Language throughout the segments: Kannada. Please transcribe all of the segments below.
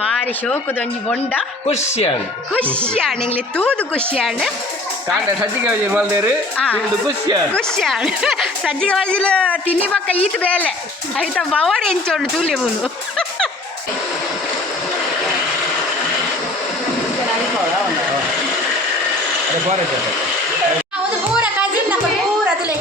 ಬಾರಿ ಶೋಕದೊಂಜಿ ಬೊಂಡ ಖುಷಿಯಾಣ್ ಖುಷಿಯಾಣ್ ಇಂಗ್ಲಿ ತೂದು ಖುಷಿಯಾಣ್ ಕಾಂಡ ಸಜ್ಜಿಗೆ ಬಜಿಲ್ ಮಲ್ದೇರು ತಿಂದು ಖುಷಿಯಾಣ್ ಖುಷಿಯಾಣ್ ಸಜ್ಜಿಗೆ ಬಜಿಲ್ ತಿನ್ನಿ ಪಕ್ಕ ಈತ ಬೇಲೆ ಐತ ಬವಡ್ ಎಂಚೋಂಡು ತೂಲಿ ಬುಲು ಪೂರ ಕಜಿನ್ ನಮ್ಮ ಪೂರ ತುಲೆ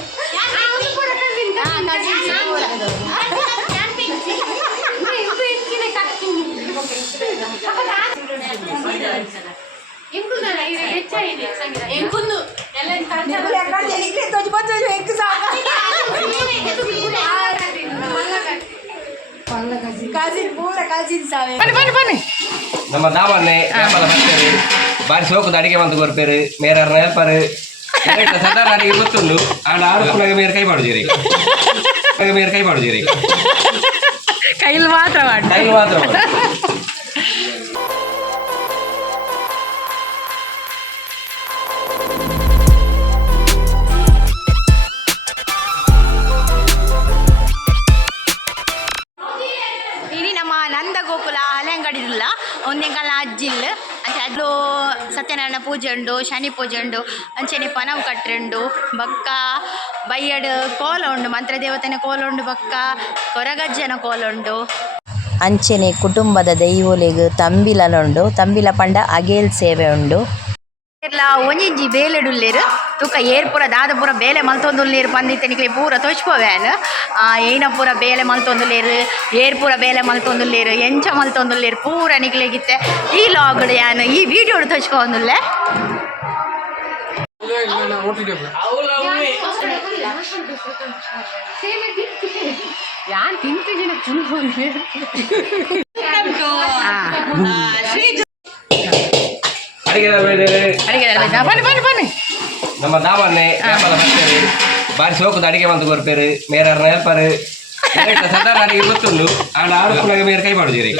ನಮ್ಮ ದಾಮನ್ನೆ ಯಾಮಲ ಬರ್ತಾರೆ ಬಾರಿ ಸೋಕದ ಅಡಿಗೆ ಮಂದು ಕೊರ್ಪೇರು ಮೇರರ್ನ ಹೇಳ್ಪಾರು ಸದಾ ನನಗೆ ಗೊತ್ತುಂಡು ಆಂಡ ಆಡುಪುನಾಗ ಮೇರೆ ಕೈ ಮಾಡುದಿರಿ ಮೇರೆ ಕೈ ಮಾಡುದಿರಿ ಕೈಲಿ ಮಾತ್ರ ಮಾಡಿ ಕೈಲಿ ಮಾತ್ರ ನಂದಗೋಕುಲ ಹಳೆಂಗಡಿಲ್ಲ ಒಂದೆಂಕಲ್ಲ ಅಜ್ಜಿಲ್ ಅಂತ ಅದು ಸತ್ಯನಾರಾಯಣ ಪೂಜೆ ಉಂಡು ಶನಿ ಪೂಜೆ ಉಂಡು ಅಂಚೆನೆ ಪನವ್ ಕಟ್ರೆಂಡು ಬಕ್ಕ ಬಯ್ಯಡ್ ಕೋಲ ಉಂಡು ಮಂತ್ರ ದೇವತೆನ ಕೋಲ ಉಂಡು ಬಕ್ಕ ಕೊರಗಜ್ಜನ ಕೋಲ ಉಂಡು ಅಂಚೆನೆ ಕುಟುಂಬದ ದೈವೋಲೆಗ್ ತಂಬಿಲನುಂಡು ತಂಬಿಲ ಪಂಡ ಅಗೇಲ್ ಸೇವೆ ಉಂಡು ಒಂಜಿ ಬೇಲೆಡುಲ್ಲೇರು ತುಕ ಏರ್ ಪೂರ ದಾದ ಪೂರ ಬೇಲೆ ಮಲ್ತೊಂದುಲ್ಲೇರು ಪಂದಿತ್ತನಿಗೆ ಪೂರ ತೋಚ್ಪೋವ್ಯಾನ್ ಏನ ಪೂರ ಬೇಲೆ ಮಲ್ತೊಂದುಲ್ಲೇರು ಏರ್ ಪೂರ ಬೇಲೆ ಮಲ್ತೊಂದುಲ್ಲೇರು ಎಂಚ ಮಲ್ತೊಂದುಲ್ಲೇರು ಪೂರ ನಿಕ್ಲೆಗಿತ್ತೆ ಈ ಲಾಗ್ಡ್ ಯಾನ್ ಈ ವಿಡಿಯೋಡು ತೋಚ್ಕೊಂದುಲ್ಲೆ ಯಾನ್ ತಿಂತಿದ್ದೀನಿ ನಮ್ಮ ದಾಮನ್ನೆ ಯಾಮಲ ಬರ್ತಾರೆ ಬಾರಿ ಸೋಕದ ಅಡಿಗೆ ಮಂದು ಕೊರ್ಪೇರು ಮೇರರ್ನ ಹೇಳ್ಪಾರು ಸದಾ ನನಗೆ ಗೊತ್ತುಂಡು ಆಂಡ ಆಡುಪುನಾಗ ಮೇರೆ ಕೈ ಮಾಡುದಿರಿ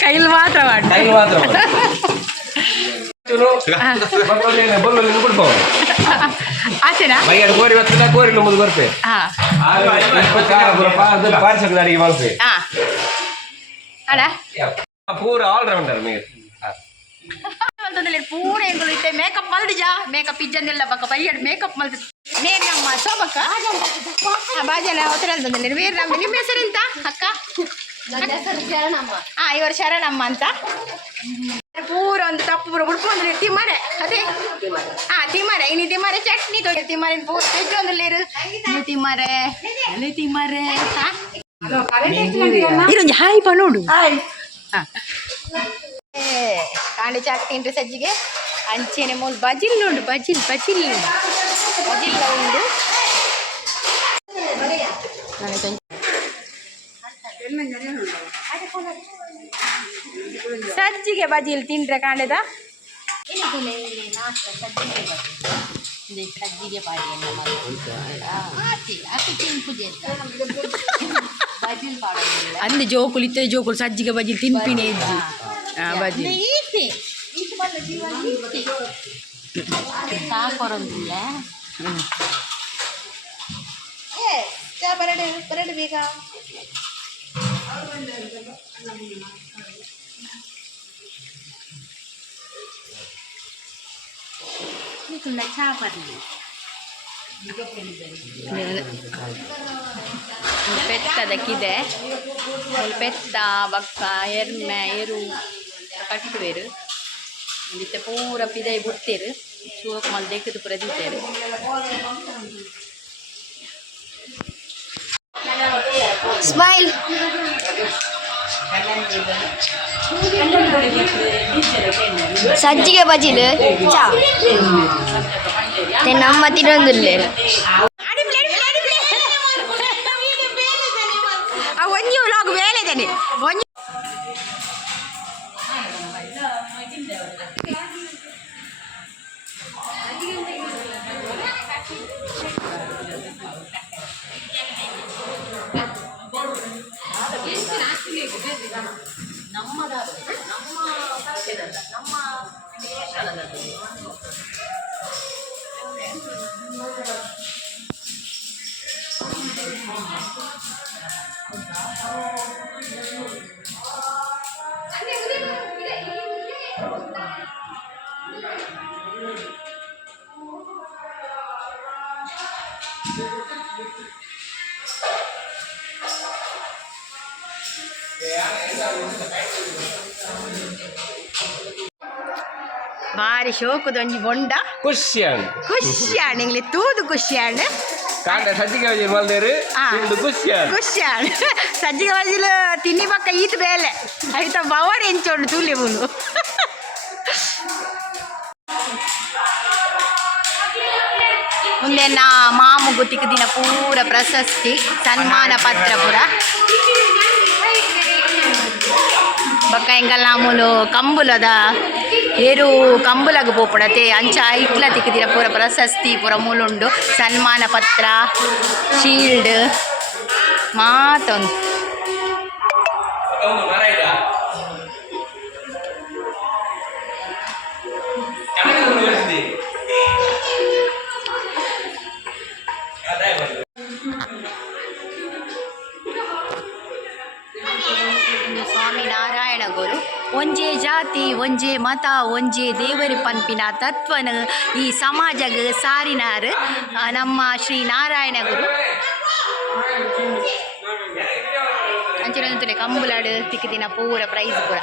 ಕೈಲಿ ಮಾತ್ರ ಮಾಡಿ ಕೈಲಿ ಮಾತ್ರ ಕೊಡ್ಬೋದು ಆಚೆನಾ ಬೈಯಡ್ ಕೋರಿ ಬರ್ತದ ಕೋರಿ ಮುಂದೆ ಬರ್ಪೆ ಪಾರಿಸದ ಅಡಿಗೆ ಮಾಡ್ಪೆ ಪೂರ ಆಲ್ರೌಂಡರ್ ಮೇರೆ ಪೂರ ಎಂಗುಲು ಇತ್ತೆ ಮೇಕಪ್ ಮಲ್ದಿಜ ಮೇಕಪ್ ಇಜ್ಜನ್ನೆಲ್ಲ ಬಕ್ಕ ಬೈಯಡ್ ಮೇಕಪ್ ಮಲ್ದ ನೇರ್ ನಮ್ಮ ಸೋಬಕ್ಕ ಬಾಜನ ಹೊತ್ತರಲ್ದಂದ್ರೆ ಬೇರೆ ನಮ್ಮ ನಿಮ್ಮ ಹೆಸರೆಂತ ಅಕ್ಕ ಇವರು ಶರಣಮ್ಮ ಅಂತ ಪೂರ ಒಂದು ತಪ್ಪು ಪೂರ ಉಡ್ಕೊಂಡ್ರೆ ತಿಮ್ಮರೆ ಅದೇ ತಿಮ್ಮರೆ ಇನ್ನು ತಿಮ್ಮರೆ ಚಟ್ನಿ ತೊಳಿ ತಿಮ್ಮರೆ ಪೂರ ತೆಜ್ಜೊಂದುಲ್ಲೇರು ತಿಮ್ಮರೆ ತಿಮ್ಮರೆ ಇರೊಂದು ಹಾಯ್ ಪನೋಡು ಕಾಂಡೆ ಚಾಕ್ ತಿಂಡ್ರೆ ಸಜ್ಜಿಗೆ ಅಂಚೆನೆ ಮೂಲ ಬಜಿಲ್ ಉಂಡು ಬಜಿಲ್ ಬಜಿಲ್ ಬಜಿಲ್ ಉಂಡು ಸಜ್ಜಿಗೆ ಬಜಿಲ್ ತಿಂಡ್ರೆ ಕಾಂಡೆದ ಅಂದೆ ಜೋಕುಲು ಇತ್ತೆ ಜೋಕುಲು ಸಜ್ಜಿಗೆ ಬಜಿಲ್ ತಿನ್ಪಿನೇ ಇದ್ದಿ ಬಜಿಲ್ ಸಾಕೊರಂದಿಲ್ಲ ಬರಡು ಬೇಗ ಚಾ ಬರಲಿ ಪೆತ್ತದಕ್ಕಿದೆ ಪೆತ್ತ ಬಕ್ಕ ಎರ್ಮೆ ಎರು ಕಟ್ಟುವೇರು ಇಂದಿತ್ತೆ ಪೂರ ಪಿದೈ ಬಿಡ್ತೇರು ಶೋಕ್ ಮಲ್ ದೆಕ್ಕದು ಪೂರ ದೀತೇರು ಸ್ಮೈಲ್ ಸಜ್ಜಿಗೆ ಬಜಿಲ್ ಚಾ ನಮ್ಮ ತಿನ್ನೊಂದಿಲ್ಲ ಒಂಜಿ ವ್ಲಾಗ್ ಬೇಲೆದೇನೆ ಒಂಜಿ ನಮ್ಮ ಬಾರಿ ಶೋಕದೊಂಜಿ ಬೊಂಡ ಖುಷಿಯಾನ್ ಖುಷಿಯಾಣ್ ಇಂಗ್ಲಿ ತೂದು ಖುಷಿಯಾಣ್ ಕಾಂಡ ಸಜ್ಜಿಗೆ ಬಜ್ಜಿ ಮಲ್ದೇರು ಇಂದು ಖುಷಿಯಾನ್ ಖುಷಿಯಾಣ್ ಸಜ್ಜಿಗೆ ಬಜಿಲು ತಿನ್ನಿ ಪಕ್ಕ ಈತ ಬೇಲೆ ಐತ ಬವರ್ ಎಂಚೋಂಡು ತೂಲಿ ಮುಲು ಮುಂದೆ ನಾ ಮಾಮುಗು ತಿಕ್ಕದಿನ ಪೂರ ಪ್ರಶಸ್ತಿ ಸನ್ಮಾನ ಪತ್ರ ಪೂರ ಬಕ್ಕ ಎಂಗಲ್ ನಾಮೂಲು ಕಂಬುಲದ ಏರು ಕಂಬುಲಗ ಪೋಪುಡತೆ ಅಂಚ ಇಟ್ಲ ತಿಕ್ಕದಿನ ಪೂರ ಪ್ರಶಸ್ತಿ ಪೂರ ಮೂಲುಂಡು ಸನ್ಮಾನ ಪತ್ರ ಶೀಲ್ಡ್ ಮಾತೊಂದು ಸ್ವಾಮಿ ನಾರಾಯಣ ಗುರು ಒಂಜೇ ಜಾತಿ ಒಂಜೇ ಮತ ಒಂಜೇ ದೇವರಿ ಪಂಪಿನ ತತ್ವನ ಈ ಸಮಾಜಗ ಸಾರಿನಾರು ನಮ್ಮ ಶ್ರೀ ನಾರಾಯಣ ಗುರು ಅಂಚಿನ ಕಂಬುಲಾಡು ತಿಕ್ಕದಿನ ಪೂರ ಪ್ರೈಸ್ ಪೂರ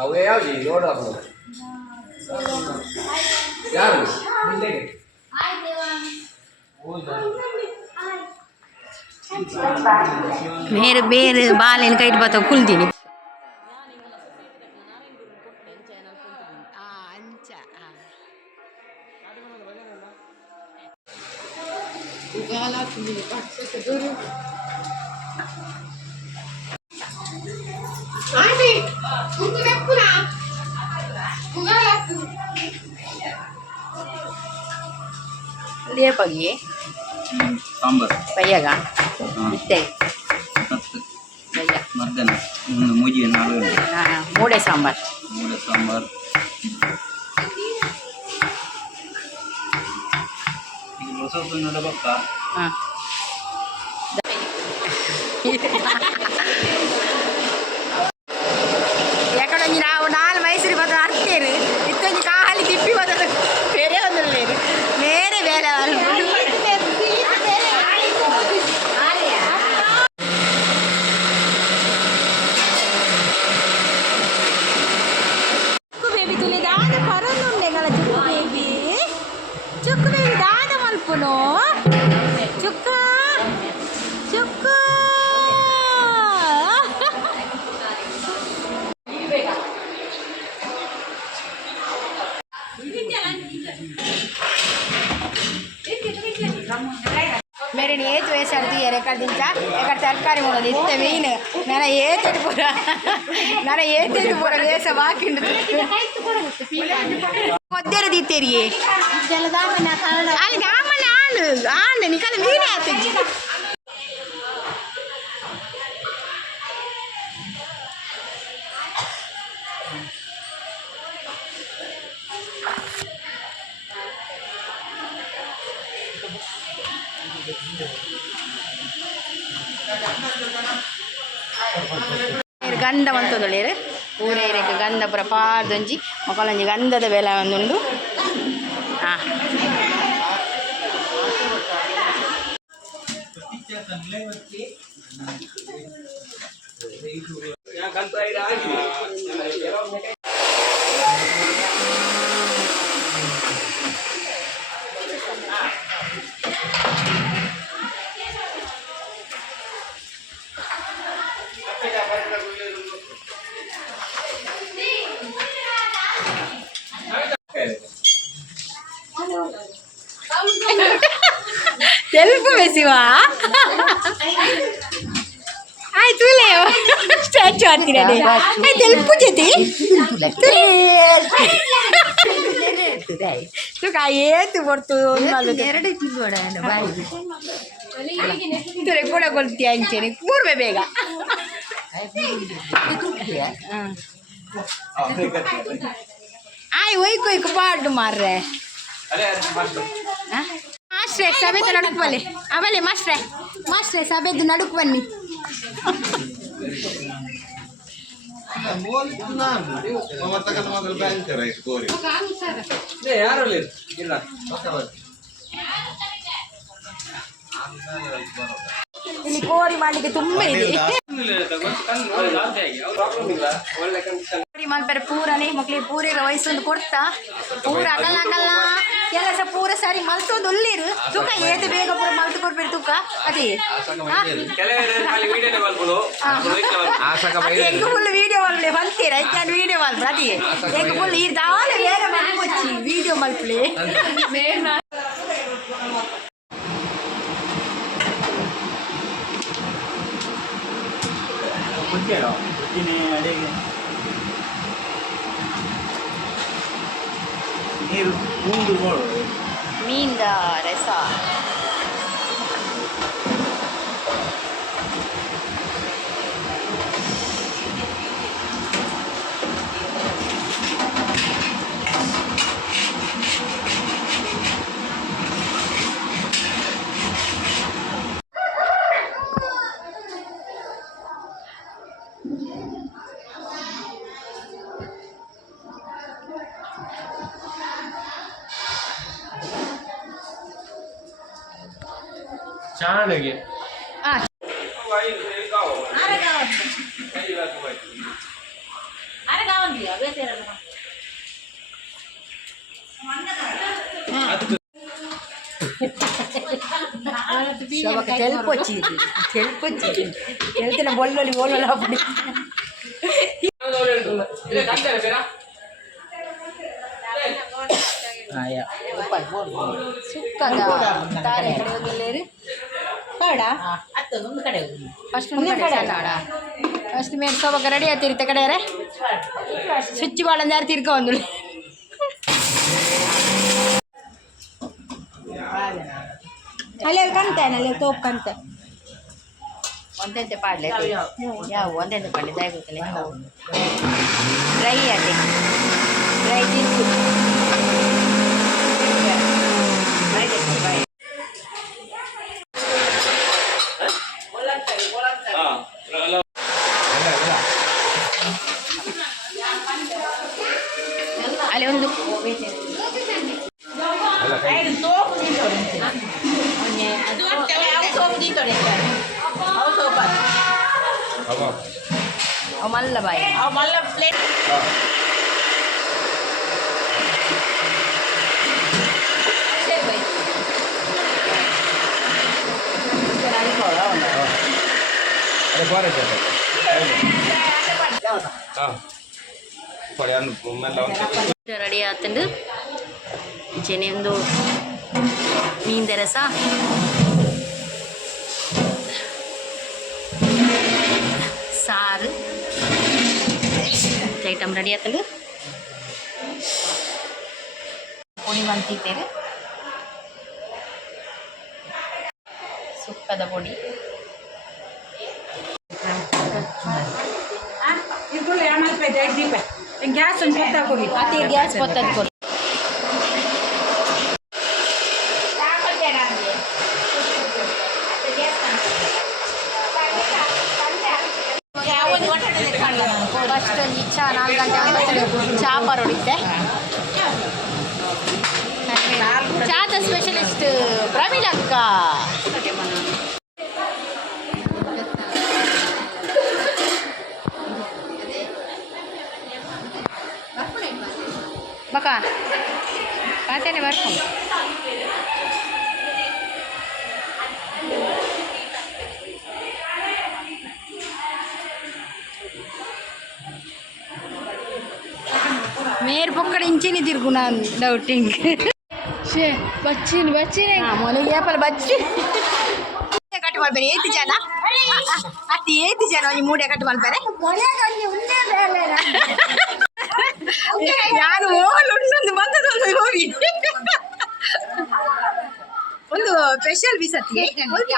ಅವೇ ಯಾವ್ದು ನೋಡು ಅಪ್ಪ ಯಾರು ಬೇರೆ ಬೇರೆ ಬಾಲೆನ ಕೈಟ್ ಬರ್ತಾವ ಕುಲ್ತೀನಿ dia pagi sambar payah kan itte ಮಧ್ಯಾಹ್ನ ಮುಜಿ ನಾಳೆ ಮೂಡೆ ಸಾಂಬಾರ್ ಮೂಡೆ ಸಾಂಬಾರ್ ಈಗ ಹೊಸದು ನಡಬಕ್ಕ ఎక్కడొంచి నాలుగు మైసూరి పోతుంది అర్తేరు ఇత్తొంచి కాలి తిప్పి పోతుంది వేరే వందలు లేరు వేరే వేరే వాళ్ళు చుక్కు బేబీ తులి దాద పరనుండే గల చుక్కు బేబీ చుక్కు బేబీ దాద మల్పును చుక్క చుక్కు मेरे ने ये तो ऐसा दी है रेकर दिन चा एकर तरकारी मोला दित्ते मीन नाना ये तो पूरा नाना ये तो पूरा ये सब आकिंड मध्यर दित्ते रिये जलदा में ना खाना आले गामले आन निकाल मीन आते ಗಂಧ ಮಂತೊಂದುಲ್ಲೆರ್ ಊರೇರೆಗ್ ಗಂಧ ಪೂರ ಪಾರ್ದೊಂಜಿ ಮೊಕಲೊಂಜಿ ಗಂಧದ ಬೆಲೆ ಒಂದುಂಡು తెలుపు వేసివా ಆಯ್ತು ಸ್ಟ್ಯಾಚು ಹತ್ತಿರಡೆ తెలుపు ಜೊತೆ ಏತು ಬರ್ತು ಎರಡೇ ತಿಂಗೋಡ ತುಲೆ ಕೂಡ ಕೊಡ್ತೀಯ ಅಂಚೆನೆ ಕೂರ್ಬೆ ಬೇಗ ಆಯ್ ಒಯ್ಕು ಒಯ್ಕು ಪಾಡು ಮಾರ್ರೆ ಮಾಸ್ಟ್ರೆ ಸಭೆದು ನಡುಕ್ ಬಲ್ಲೆ ಅವಲೆ ಮಾಸ್ಟ್ರೆ ಸಭೆದು ನಡುಕ್ ಬನ್ನಿ ಇಲ್ಲಿ ಕೋರಿ ಮಾಡ್ಲಿಕ್ಕೆ ತುಂಬಾ ಇದೆ ಕೋರಿ ಮಾಡ್ತಾರೆ ಪೂರನೇ ಮಕ್ಳಿಗೆ ಪೂರಿಗೆ ವಯಸ್ಸೊಂದು ಕೊಡ್ತಾ ಪೂರ ಅಗಲ್ಲ ಕೆಲಸ ಪೂರ ಸಾರಿ ಮಲ್ತೊಂದು ಒಳ್ಳೇರು ತುಕ ಏದು ಬೇಗ ಪೂರ ಮಲ್ತು ಕೊಡ್ಬೇಡಿ ತುಕ ಅದೇ ಹೆಂಗ್ ಫುಲ್ ವಿಡಿಯೋ ಮಲ್ಪಲೆ ಬಂತೀರ ನಾನು ವಿಡಿಯೋ ಮಲ್ಪು ಅದೇ ಹೆಂಗ್ ಫುಲ್ ಈ ದಾವಲೆ ಬೇರೆ ಮಲ್ಪೊಚ್ಚಿ ವಿಡಿಯೋ ಮಲ್ಪಲೆ ನೀರು ಮುಂದು ನೋಡು ಮೀನ್ದ ರಸ ಚೆನ್ನಾಗಿ తెల్పొచ్చి వెళ్తున్న బొల్లొలి బోళ్ళు అప్పుడు ಸುಕ್ಕದ ತಾರೆ ಕಡೆ ಹೋಗಿಲ್ಲೇರು ಕಾಡ ಫಸ್ಟ್ ಫಸ್ಟ್ ಮೇಲೆ ಸೊಬಕ ರೆಡಿ ಆಯ್ತಿರುತ್ತೆ ಕಡೆಯರೆ ಸ್ವಿಚ್ ಬಾಳಂದ ಯಾರು ತಿರ್ಕೊ ಒಂದು ಅಲ್ಲಿ ಕಾಣ್ತಾನೆ ಅಲ್ಲಿ ತೋಪ್ ಕಾಣ್ತ ಒಂದೆಂತೆ ಪಾಡ್ಲೆ ಯಾವ ಒಂದೆಂತೆ ಪಾಡ್ಲೆ ದಯ ಗೊತ್ತಿಲ್ಲ ಡ್ರೈ ಅದೇ ಡ್ರೈ ತಿನ್ಸು ಅಲ್ಲಿ ಒಂದು ಮಲ್ಲ ಬಾಯಿ ಮಲ್ಲ ಪ್ಲೇಟ್ ರೆಡಿ ಆತಂಡು ಚೆನೆ ಒಂದು ಮೀನ್ದ ರಸ ಸಾರು ಐಟಮ್ ರೆಡಿ ಆತಂಡು ಪುಡಿ ಬಂತಿದ್ದೇನೆ ಸುಕ್ಕದ ಪುಡಿ ಗ್ಯಾಸ್ ಒಂದು ಕೊಡಿ ಅದೇ ಗ್ಯಾಸ್ ಕೊತ್ತದ್ದು ಕೊಡಿ ಫಸ್ಟ್ ಒಂದು ಚಾ 4 ಗಂಟೆ ಆಗುತ್ತೆ ಚಾ ಹೊಡಿದ್ದೆ ಚಾದ ಸ್ಪೆಷಲಿಸ್ಟ್ ಪ್ರವೀಣ್ ಅಕ್ಕ ಬಕ ಪಾತೇನೆ ಬರ್ಕೊಂಡು ಮೇರ್ ಪೊಕ್ಕಡ ಇಂಚಿನಿ ತಿರುಗು ನಾನು ಡೌಟಿಂಗ್ ಬಚ್ಚಿನಿ ಮೊಲಗೆ ಪಲ ಬಚ್ಚಿ ಕಟ್ ಮಾಡ್ಬೇರೆ ಏತು ಜನ ಅತಿ ಏತು ಜನ ಈ ಮೂಡೆ ಕಟ್ ಮಾಡ್ಬೇರೆ ನಾನು ಓಲೊಂದು ಬಂದದೊಂದು ಹೋಗಿ ಒಂದು ಸ್ಪೆಷಲ್ ಪೀಸ್ ಅತ್ತಿಗೆ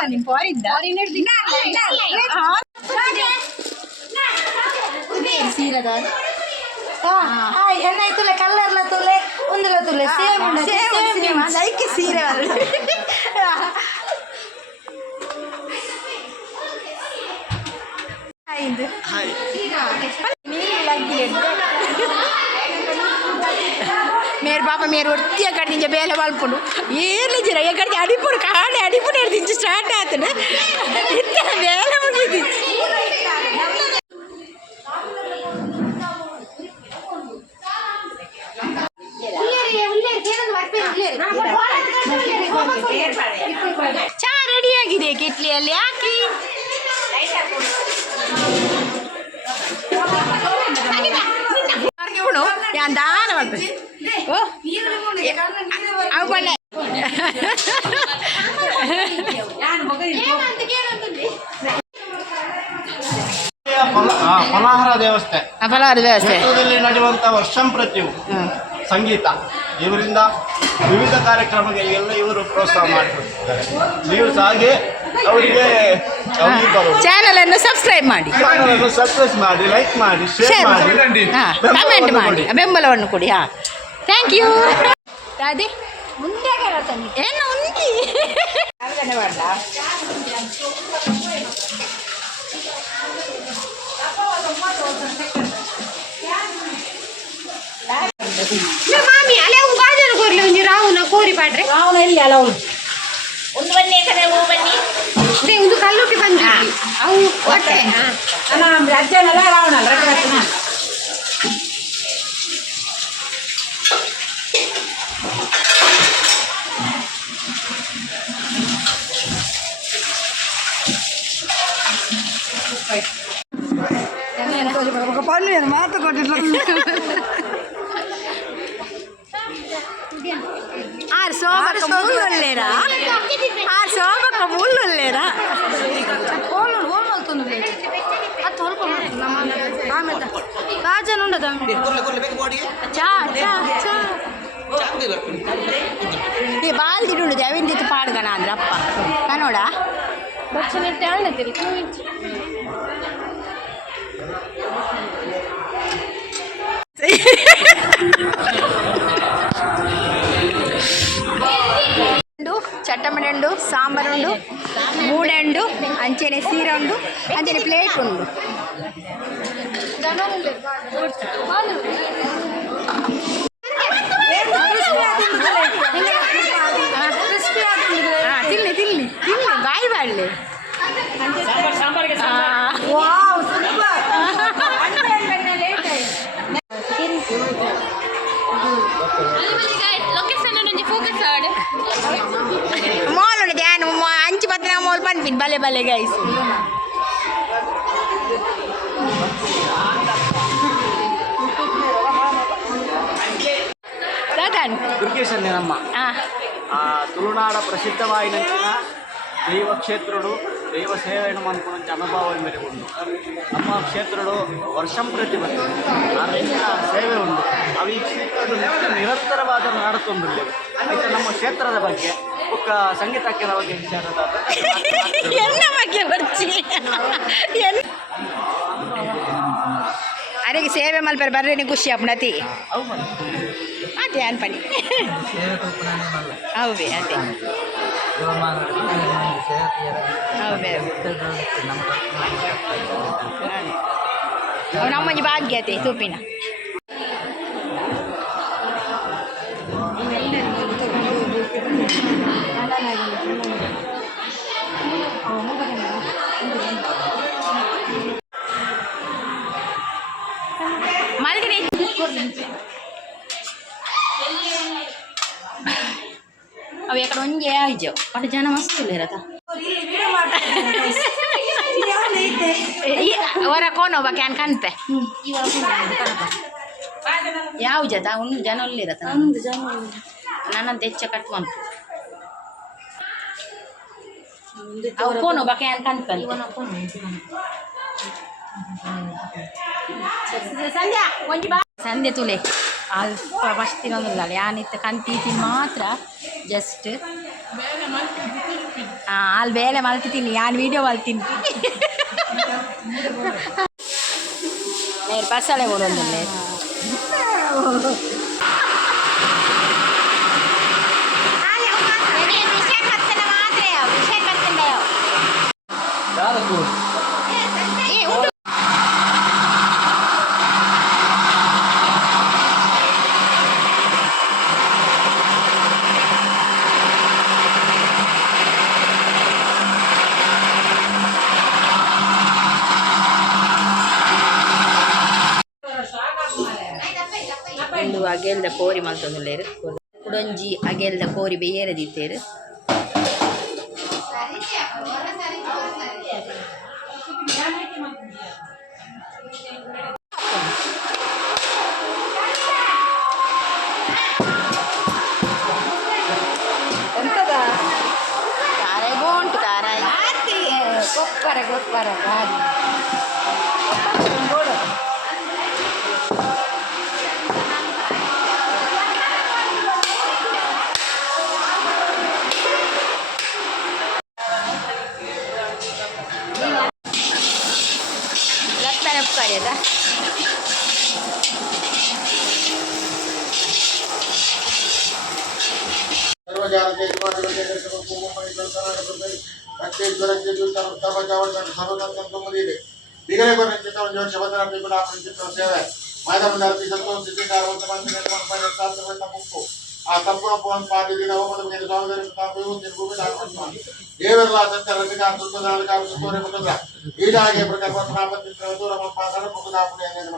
ನಿಮ್ಮ ಫಾರಿಂದ ಸೀರದ ಎಣ್ಣೆ ತುಲೆ ಕಲ್ಲರ್ಲ ತುಲೆ ಒಂದಲ ತುಲೆ ಸೇಮ್ ಅದಕ್ಕೆ ಸೀರೆ ಮೇರ್ ಪಾಪ ಮೇರ್ ಒತ್ತಿಯ ಕಟ್ಟಿಂಚ ಬೇಲೆ ಬಲ್ಪುಡು ಏರ್ಲಿ ಜರ ಎಕಡೆ ಅಡಿಪುಡು ಕಾಡೆ ಅಡಿಪುಡು ಹಿಡ್ದಿಂಚು ಸ್ಟಾರ್ಟ್ ಆತನು ಇತ್ತ ಬೇಲೆ ಮುಗಿದಿ ಹಾಕಿ ಉಣು ಯಾನ್ ದಾನ ಮಾಡ್ಬೇಕು ಓ ಅವು ಬಣ್ಣೆ ಫಲಾಹಾರ ವ್ಯವಸ್ಥೆ ಫಲಾಹಾರ ವ್ಯವಸ್ಥೆ ಕ್ಷೇತ್ರದಲ್ಲಿ ನಡೆಯುವಂಥ ವರ್ಷಂಪ್ರತಿ ಸಂಗೀತ ಇವರಿಂದ ವಿವಿಧ ಕಾರ್ಯಕ್ರಮಗಳಿಗೆಲ್ಲ ಇವರು ಪ್ರೋತ್ಸಾಹ ಮಾಡಿಕೊಡ್ತಿದ್ದಾರೆ. ನೀವು ಸಹ ಹಾಗೆ ಅವರಿಗೆ ಚಾನಲ್ ಅನ್ನು ಸಬ್ಸ್ಕ್ರೈಬ್ ಮಾಡಿ, ಸಬ್ಸ್ಕ್ರೈಬ್ ಮಾಡಿ, ಲೈಕ್ ಮಾಡಿ, ಶೇರ್ ಮಾಡಿ, ಕಮೆಂಟ್ ಮಾಡಿ, ಬೆಂಬಲವನ್ನು ಕೊಡಿ. ಹಾಂ, ಥ್ಯಾಂಕ್ ಯು. ಅದೇ ಮುಂದೆ ಏನು ಉಂಟಿ ಮಾಮಿ ಅಲ್ಲ ಅವು ಬಾಜಾರು ಕೊರ್ಲಿ ಒಂಜಿ ರಾವುನ ಕೋರಿ ಪಾಡ್ರೆ ರಾವುನ ಎಲ್ಲಿ ಅಲ್ಲ ಅವಳು ಒಂದು ಬನ್ನಿ ಕಡೆ ಹೂ ಬನ್ನಿ ಅದೇ ಒಂದು ಕಲ್ಲುಟ್ಟಿ ಬಂದ ಅವು ಹೊಟ್ಟೆ ಅಜ್ಜನಲ್ಲ ರಾವಣಲ್ಲ ರಜನ ಮಾತು ಕೊಟ್ಟಿಲ್ಲ ಆರು ಸೋಮಕ್ಕ ಮುಳ್ಳೊಲ್ಲೇರಾ ಆರು ಸೋಮಕ್ಕ ಮುಳ್ಳೊಲ್ಲೇರಾ రాజనుండదా బాల్ తింటుండదు అవి తిట్టి పాడుగానా అంద్రప్ప కనోడా వచ్చినట్టే అన్నది ಚಟ್ಟಮಣೆಂಡು ಸಾಂಬಾರುಂಡು ಮೂಡೆಂಡು ಅಂಚೆನೆ ಸೀರೆ ಉಂಡು ಅಂಚೆನೆ ಪ್ಲೇಟ್ ಉಂಡು ತಿನ್ನಿ ತಿನ್ನಿ ತಿನ್ನಿ ಬಾಯಿ ಬಾಡ್ಲಿ మోల్ ఉండదు అంచు పత్ర మోల్ పనిపింది భలే భలే గైస్ దుర్గేశన్నేనమ్మ ತುಳುನಾಡ ಪ್ರಸಿದ್ಧವಾಯಿನಂಚಿನ ದೈವ ಕ್ಷೇತ್ರಡು ದೈವ ಸೇವೆಯನ್ನು ಮಂತ್ಕೊಂಡ ಅನುಭವ ಮೇರೆಗೊಂಡು ನಮ್ಮ ಕ್ಷೇತ್ರಡು ವರ್ಷಂ ಪ್ರತಿ ಬರ್ತದೆ ಸೇವೆ ಉಂಟು ಅವು ಈ ಕ್ಷೇತ್ರದ ನಿರಂತರವಾದ ನಡುತ್ತೊಂದಿಲ್ಲ ಆಯ್ತು ನಮ್ಮ ಕ್ಷೇತ್ರದ ಬಗ್ಗೆ ಒಕ್ಕ ಸಂಗೀತಕ್ಕೆ ಬಗ್ಗೆ ವಿಚಾರದ ಅರೆಗೆ ಸೇವೆ ಮಲ್ಪರೆ ಬರ್ರೇನೆ ಖುಷಿ ಅಪ್ಪನತಿ ಅದೇ ಅನ್ಪಣಿ ಹೌದೇ ಅದೇ ಹೌದೇ ನಮ್ಮಂಜಿ ಭಾಗ್ಯತೆ ತುಪ್ಪಿನ ಮಲ್ದಿನಿ ಅವು ಎಕಡೆ ಒಂಜೆ ಆಯ್ಜವು ಅటు ಜನ ಮಸ್ತ್ ಇರತ್ತ ಹೊರ ಕೋನೋಬ ಕ್ಯಾನ್ ಕನ್ಪೆ ಯಾವ ಜತ ಒಂದು ಜನ ಇರತ್ತ ನನ್ನಂತ ಹೆಚ್ಚ ಕಟ್ ಬಂತು ಅವು ಕೋನೋಬ ಕ್ಯಾನ್ ಕನ್ಪೆ ಸಂಧ್ಯೆ ತುಲೆ ಅಲ್ಪ ಫಸ್ಟ್ ತಿನ್ನೋದಿಲ್ಲ ಯಾನಿತ್ತು ಕಂತೀತಿ ಮಾತ್ರ ಜಸ್ಟ್ ಅಲ್ಲಿ ಬೇಳೆ ಮಲ್ತೀನಿ ಯಾನ್ ವೀಡಿಯೋ ಮಲ್ತೀನಿ ಬಸಳೆ ಕೊಡೋದಿಲ್ಲ ಒಂದು ಅಗೆಲ್ದ ಕೋರಿ ಮಲ್ತೊಂದುಲ್ಲೆರ್ ಕುಡೊಂಜಿ ಅಗೆಲ್ದ ಕೋರಿ ಬೇಯರೆ ದಿತ್ತೇರು ಎಂತದ ಕಾರಾಯಿ ಬೋಂಟು ಕಾರಾಯಿ ಗೊಪ್ಪರ ಗೊಪ್ಪರ ಗಾಡಿ ಕರೆಯದ ఆ తప్పున పోన్ పార్టీ అవమనం నేను స్వామి తాపయు భూమి దాడుతున్నాను ದೇವರೆಲ್ಲ ಸಂತರ ಸುತ್ತದಾನ ಕಾಲ ಸುತ್ತೋರೆ ಮುಖದ ಈಡಾಗೆ ಪ್ರಕಾರ ಪತ್ನಾಪತಿ ದೂರ ಪಾದರ ಮುಖದಾಪನೆ ಏನು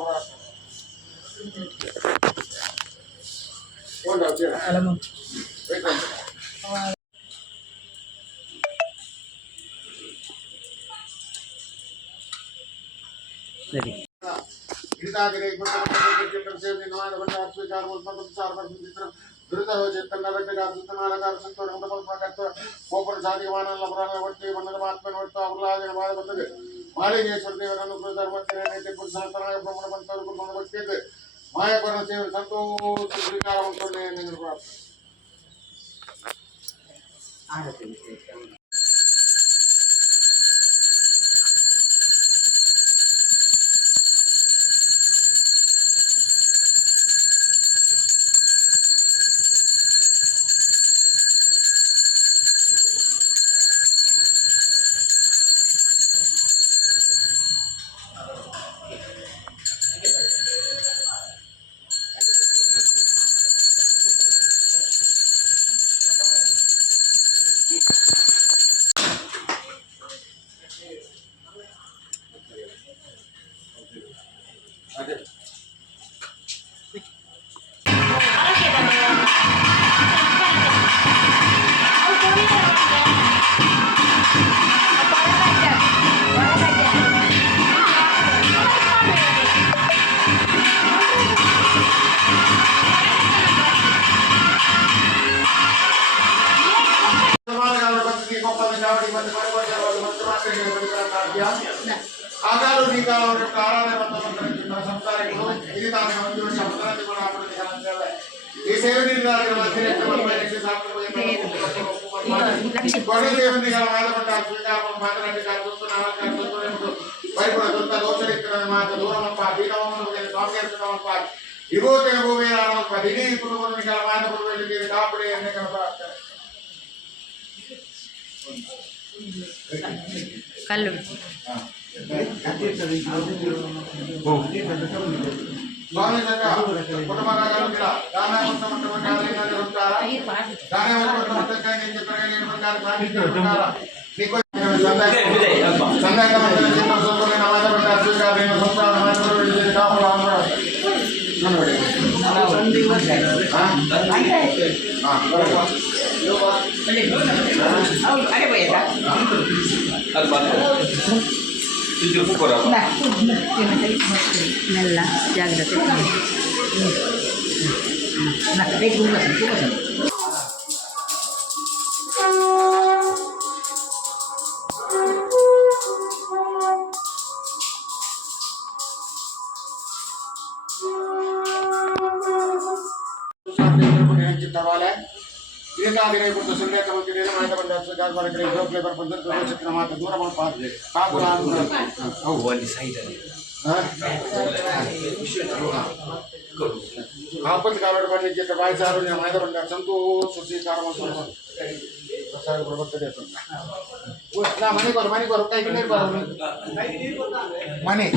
ಸರಿ ಇದಾಗಿದೆ ಕೋಪರ ಜಾತಿ ವಾಹನ ಒಟ್ಟಿ ಮನದ ಮಾತ್ಮನ ಒಟ್ಟು ಅವರ ಬರ್ತದೆ ಮಾಳಿಂಗೇಶ್ವರ ದೇವರನ್ನು ಬ್ರಹ್ಮಣ ಬಂತವರು ಗೊತ್ತಿದೆ ಮಾಯಪರ ಸೇವೆ ಸಂತೋಷ ಸ್ವೀಕಾರ ఆగాలు నీకాలు ఆరాధన సంసారికులు ఇది తాను ఈ సేవ ఇగోతే భూమి ఇడీ ఇప్పుడు మానవుడు వెళ్ళి కాపుడే అన్ని కనపడాలి కళ్ళు ಸ್ವಾಮಿ ಕುಟುಂಬ ಮೆಲ್ಲ ಜಾಗ್ರತೆ ಆಪತ್ತು ಕಾಲದ ಬಂದಿದ್ದ ಬಾಯಿಸಾರು ಮೈದಾನ ಸಂತೋಷ ಸ್ವೀಕಾರ ಬರ್ತದೆ ಮನೆಗೆ ಬರು ಮನೆಗೆ ಬರು ಕೈಗೆ ನೀರು ಬರು ಮನೆ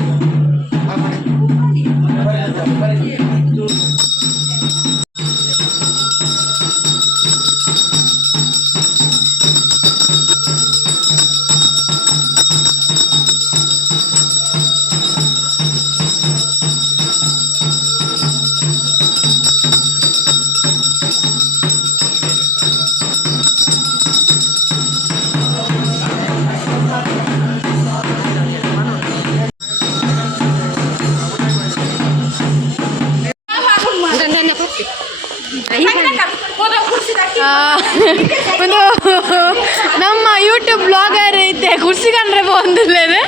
ಫುಡ್ ಬ್ಲಾಗರ್ ಐತೆ ಕುರ್ಸಿ ಕಂಡ್ರೆ ಬಂದಿಲ್ಲೇನೆ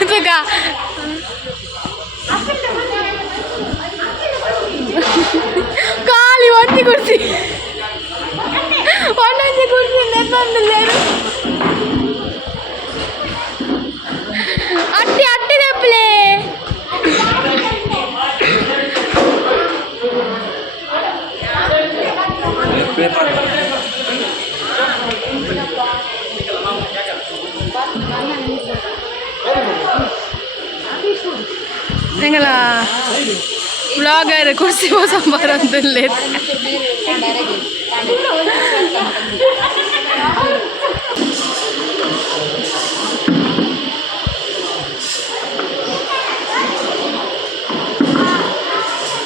ತುಕ ಖಾಲಿ ಒಂದಿ ಕುರ್ಸಿ ಒಂದೊಂದು ಕುರ್ಸಿ ಬಂದಿಲ್ಲೇನು ಅಟ್ಟಿ ಅಟ್ಟಿ ನೆಪ್ಪಲೆ ನಿಂಗಲ ಬ್ಲಾಗರ್ ಕುರ್ಸಿ ಸಂಬಾರ ಅಂತಲೇ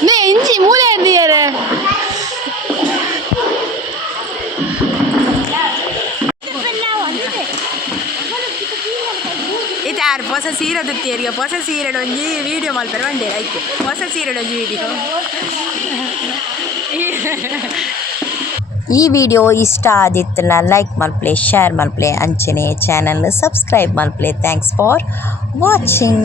ನೇ ಇಂಚಿ ಮೂಲೆ ಅಂದಿಯಾರೆ ಇದು ಯಾರು ಹೊಸ ಸೀರೆ ದುತ್ತಿಯರಿಗೆ ಹೊಸ ಸೀರೆ ಒಂಜಿ ವೀಡಿಯೋ ಮಾಡ್ತಾರೆ ಒಂದೇ ಆಯ್ತು ಹೊಸ ಸೀರೆ ಒಂಜಿ ವೀಡಿಯೋ ಈ ವಿಡಿಯೋ ಇಷ್ಟ ಆದಿತ್ತನ ಲೈಕ್ ಮಲ್ಪ್ಲೆ ಶೇರ್ ಮಲ್ಪ್ಲೆ ಅಂಚನೆ ಚಾನಲ್ನ ಸಬ್ಸ್ಕ್ರೈಬ್ ಮಲ್ಪ್ಲೆ ಥ್ಯಾಂಕ್ಸ್ ಫಾರ್ ವಾಚಿಂಗ್.